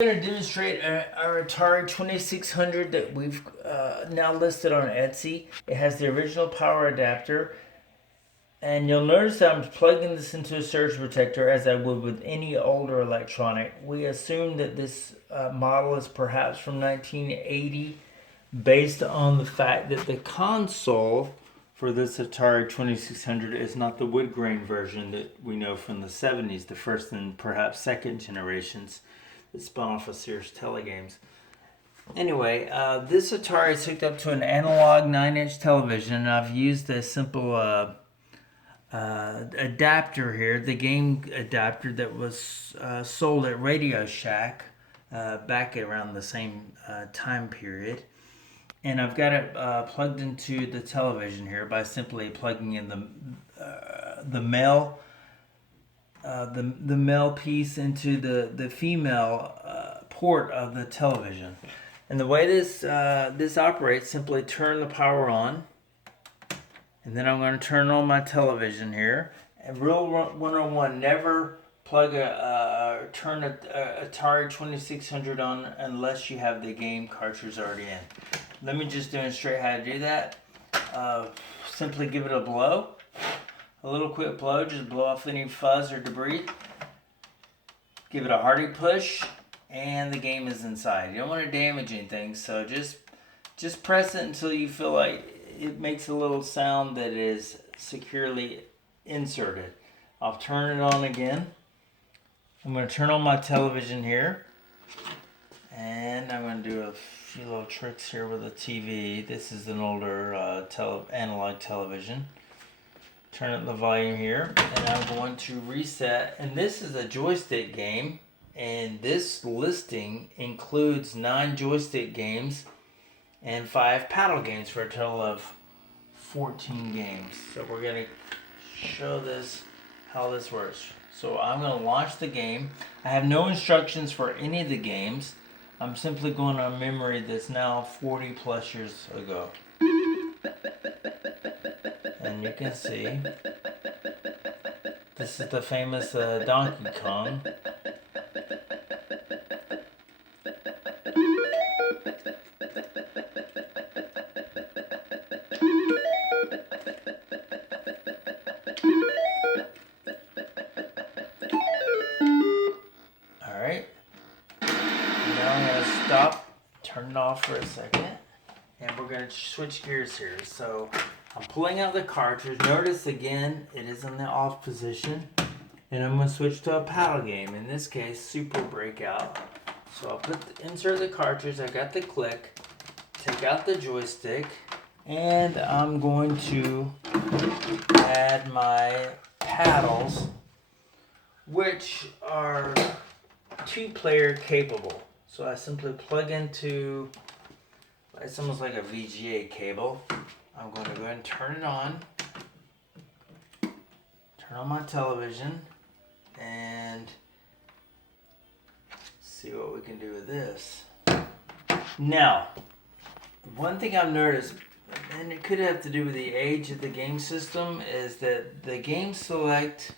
I'm going to demonstrate our Atari 2600 that we've now listed on Etsy. It has the original power adapter, and you'll notice that I'm plugging this into a surge protector as I would with any older electronic. We assume that this model is perhaps from 1980 based on the fact that the console for this Atari 2600 is not the wood grain version that we know from the 70s, the first and perhaps second generations that spun off of Sears Telegames. Anyway, this Atari is hooked up to an analog 9-inch television, and I've used a simple adapter here, the game adapter that was sold at Radio Shack back around the same time period. And I've got it plugged into the television here by simply plugging in the male piece into the female port of the television. And the way this operates, simply turn the power on, and then I'm going to turn on my television here. And rule 101: never plug turn a Atari 2600 on unless you have the game cartridge already in. Let me just demonstrate how to do that. Simply give it a blow. A little quick blow, just blow off any fuzz or debris. Give it a hearty push, and the game is inside. You don't want to damage anything, so just press it until you feel like it makes a little sound that is securely inserted. I'll turn it on again. I'm going to turn on my television here, and I'm going to do a few little tricks here with the TV. This is an older analog television. Turn up the volume here, and I'm going to reset. And this is a joystick game, and this listing includes 9 joystick games and 5 paddle games for a total of 14 games. So we're going to show this how this works. So I'm going to launch the game. I have no instructions for any of the games. I'm simply going on memory that's now 40 plus years ago. And you can see this is the famous Donkey Kong. Alright. Now I'm going to stop, turn it off for a second, and we're going to switch gears here. So I'm pulling out the cartridge. Notice again, it is in the off position, and I'm going to switch to a paddle game. In this case, Super Breakout. So I'll insert the cartridge. I got the click, take out the joystick, and I'm going to add my paddles, which are 2-player capable. So I simply plug into, it's almost like a VGA cable. I'm going to go ahead and turn it on. Turn on my television and see what we can do with this. Now, one thing I've noticed, and it could have to do with the age of the game system, is that the game select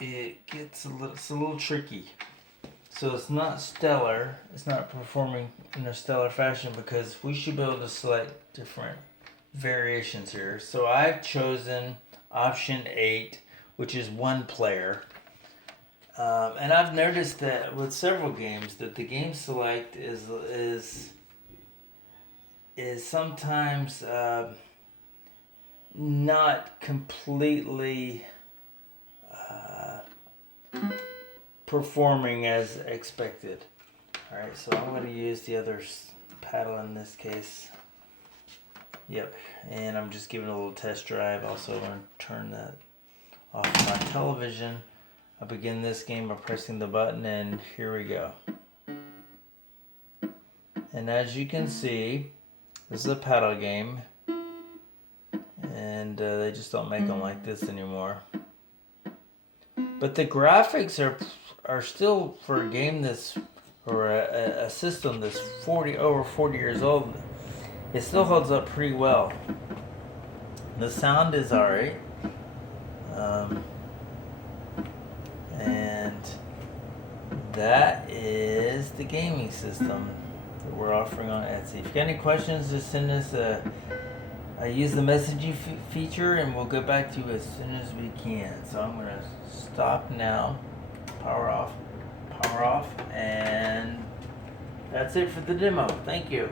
it's a little tricky. So it's not stellar, it's not performing in a stellar fashion, because we should be able to select different variations here. So I've chosen option 8, which is 1 player. And I've noticed that with several games that the game select is sometimes not completely performing as expected. Alright, so I'm going to use the other paddle in this case. Yep, and I'm just giving it a little test drive. Also, I'm going to turn that off my television. I begin this game by pressing the button, and here we go. And as you can see, this is a paddle game, and they just don't make them like this anymore. But the graphics are still, for a game that's, or a system that's over 40 years old, it still holds up pretty well. The sound is alright. And that is the gaming system that we're offering on Etsy. If you got any questions, just send us I use the messaging feature, and we'll get back to you as soon as we can. So I'm going to stop now, power off, and that's it for the demo. Thank you.